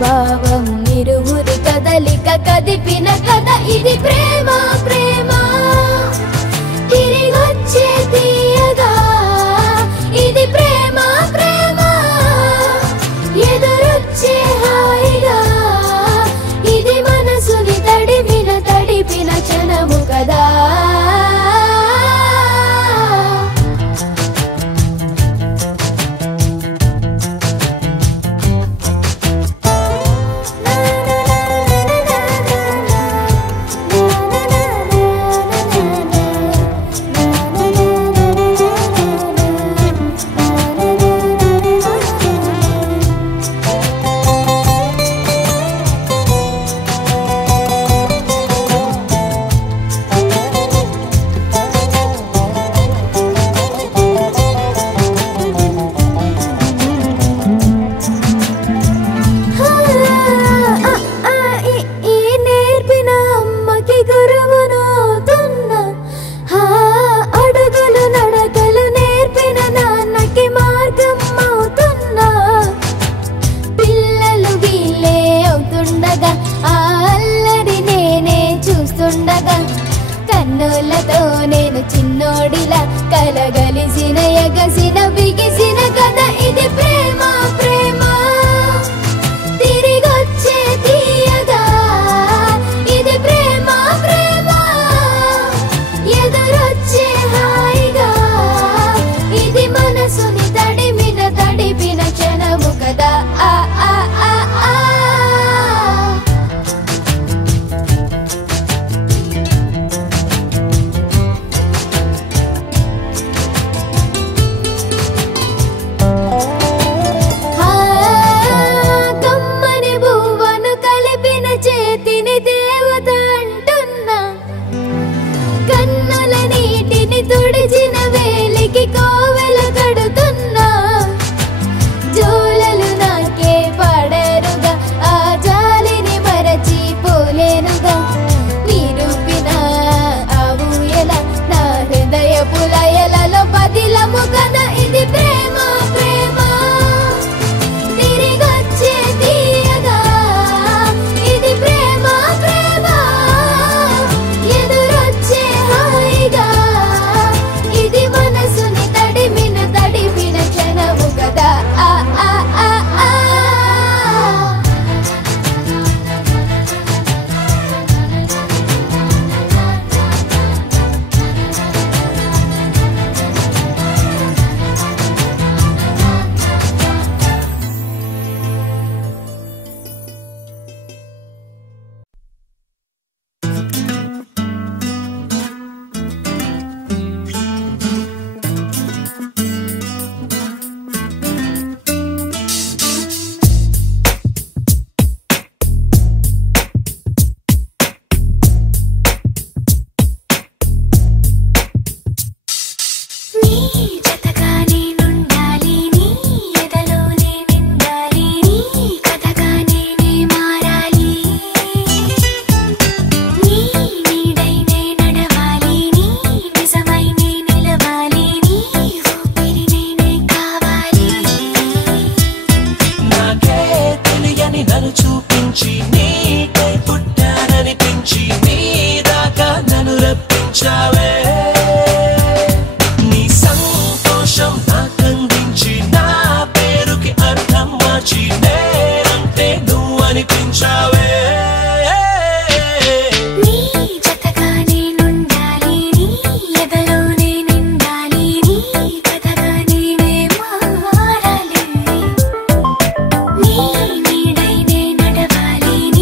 భావం ఇరువురి కదలిక కదిపిన కథ ఇది ప్రేమ ప్రేమ తిరిగొచ్చే తీయగా ఇది ప్రేమ ప్రేమ ఎదురొచ్చే హాయిగా ఇది మనసుని తడిపిన క్షణము కదా కన్నులతో నేను చిన్నోడిలా కలగలిసిన ఎగసిన బిగిసిన కథ ఇది ప్రేమ ప్రేమ తిరిగొచ్చే తీయగా ఇది ప్రేమ ప్రేమ ఎదురొచ్చే హాయిగా ఇది మనసుని తడిపిన క్షణము కదా ఆ ఆ ఆ ఆ తుడిచిన వేలికి కోవెల కడుతున్నా జోలలు నాకే పడరుగా ఆ జాలిని మరచి పోలేనుగా నిరూపిన ఆవుయల నా హృదయ పులయలలో పదిలము కదా ఇది ప్రేమ ప్రేమ తిరిగొచ్చే తీయగా ఇది ప్రేమ ప్రేమ ఎదురొచ్చే హాయిగా ఇది మనసుని తడిపిన క్షణము కదా ఆ ఆ ఆ ఆ నీ నీడైనే నడవాలి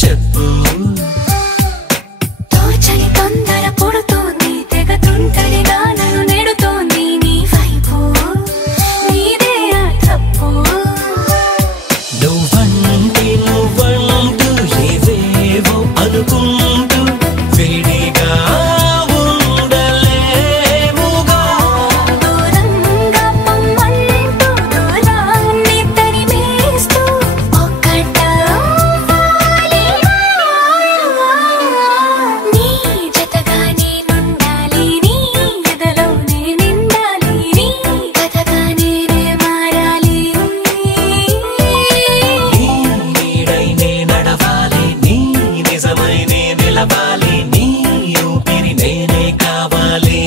చెప్పు తోచని తొందర పుడుతోంది తెగ తుంటరిగా నన్ను నెడుతోంది నీ వైపు నీదే ఆ తప్పు నువ్వంటూ ఏవేవో అనుకుంటూ వేడిగా ఉండలేముగా దూరంగా పొమ్మంటూ దూరాన్ని తరిమేస్తూ ఒక్కటవ్వాలి నీ జతగా నేనుండాలి నీ ఎదలోనే నిండాలి నీ కథగా నేనే మారాలి నీ నీడై నే నడవాలి నీ నిజమై నే నిలవాలి నీ ఊపిరి నేనే కావాలి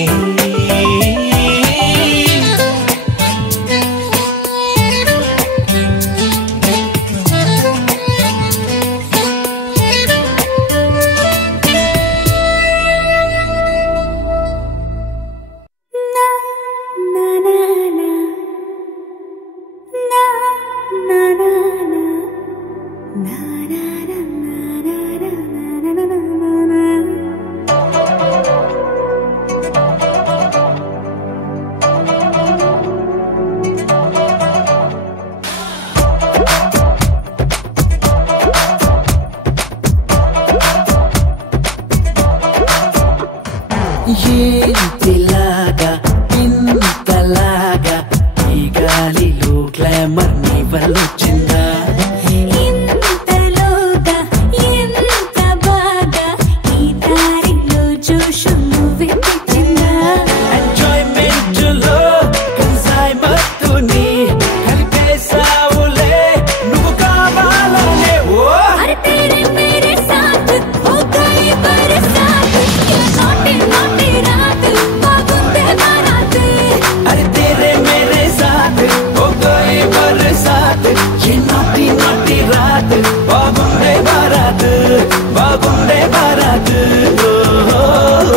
నా నా నా నా నా నా నా ఏంటిలాగా ఇంతలాగా ఈ గాలిలో గ్లామర్ నీ వల్లొచ్చిందా ఇంతలోగా ఎంత బాగా ఈ దారిలో జోషు నువ్వే పెట్టిందా ఎంజాయ్మెంట్ లో కన్సైమత్తుని కలిపేసావులే నువ్వు కావాలనే ఓ अरे तेरे मेरे साथ हो गए बरसात ये नोटी नोटी रात बागुंदे बारात अरे तेरे मेरे साथ हो गए बरसात ये नौटी नौटी रात बाबुंडे बारात ओ, ओ, ओ,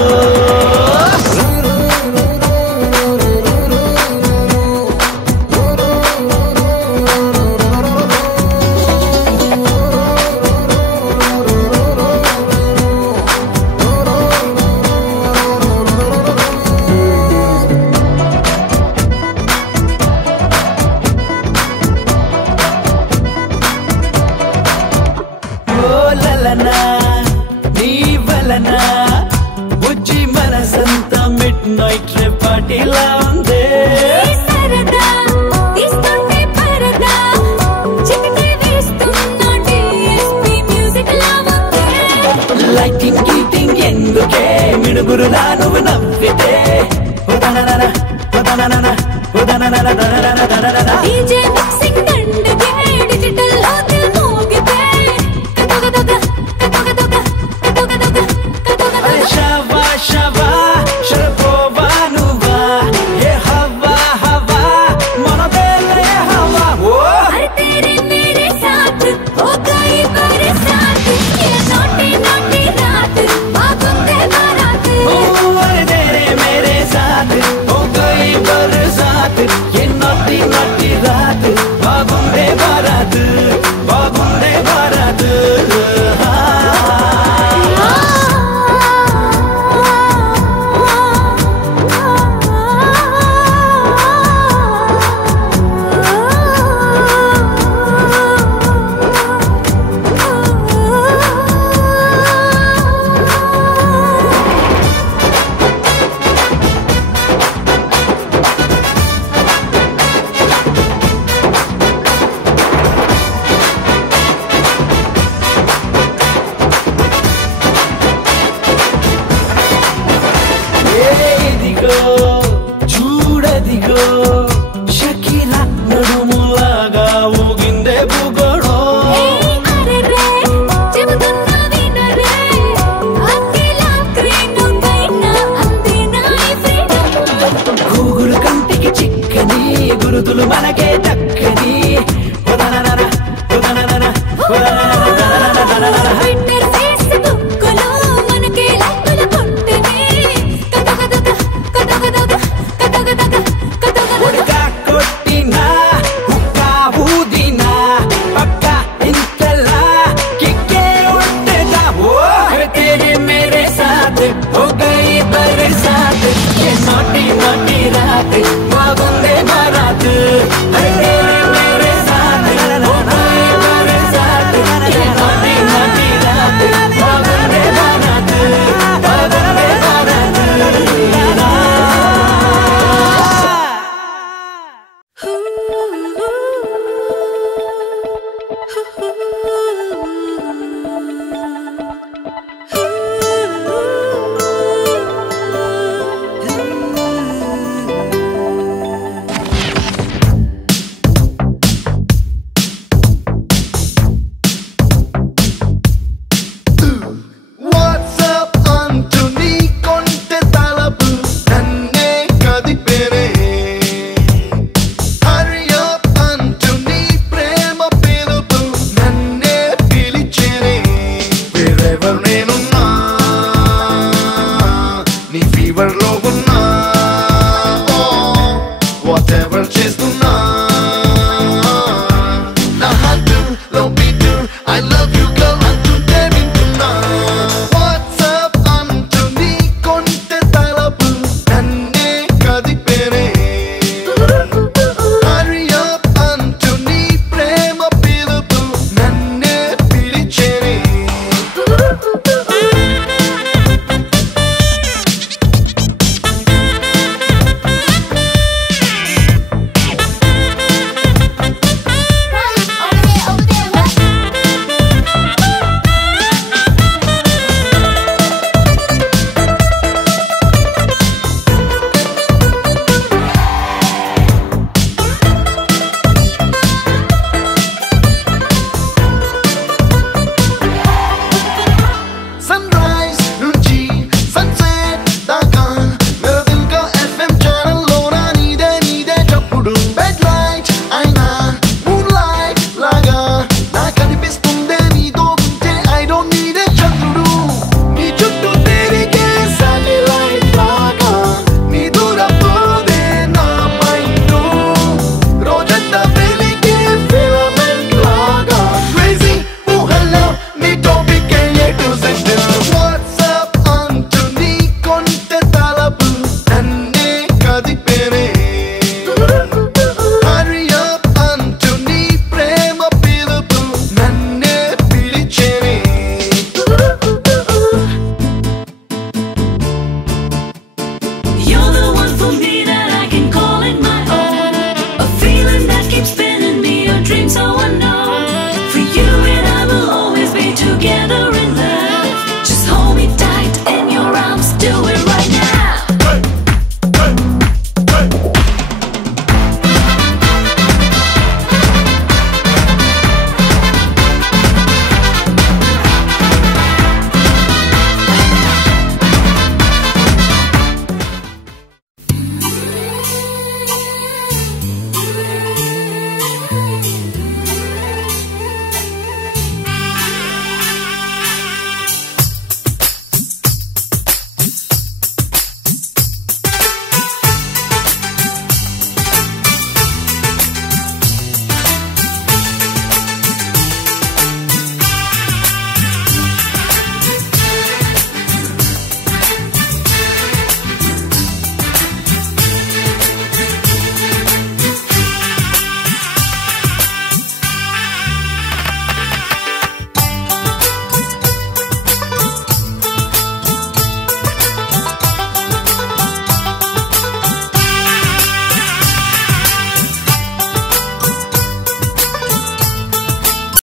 ఓ లలనా నీ వలనా బుజ్జి మనసంతా మిడ్ నైట్ రే పార్టీలా ఉందే సరదా తీస్తుంటే పరదా చిటికే వేస్తున్నా డిఎస్పీ మ్యూజిక్ లా ఉంది లైటింగ్ గీటింగ్ ఎందుకే మిడుగురులా నువ్వు నవ్వితే ఉదననన ఉదననన ఉదననన దననన దననన డీజే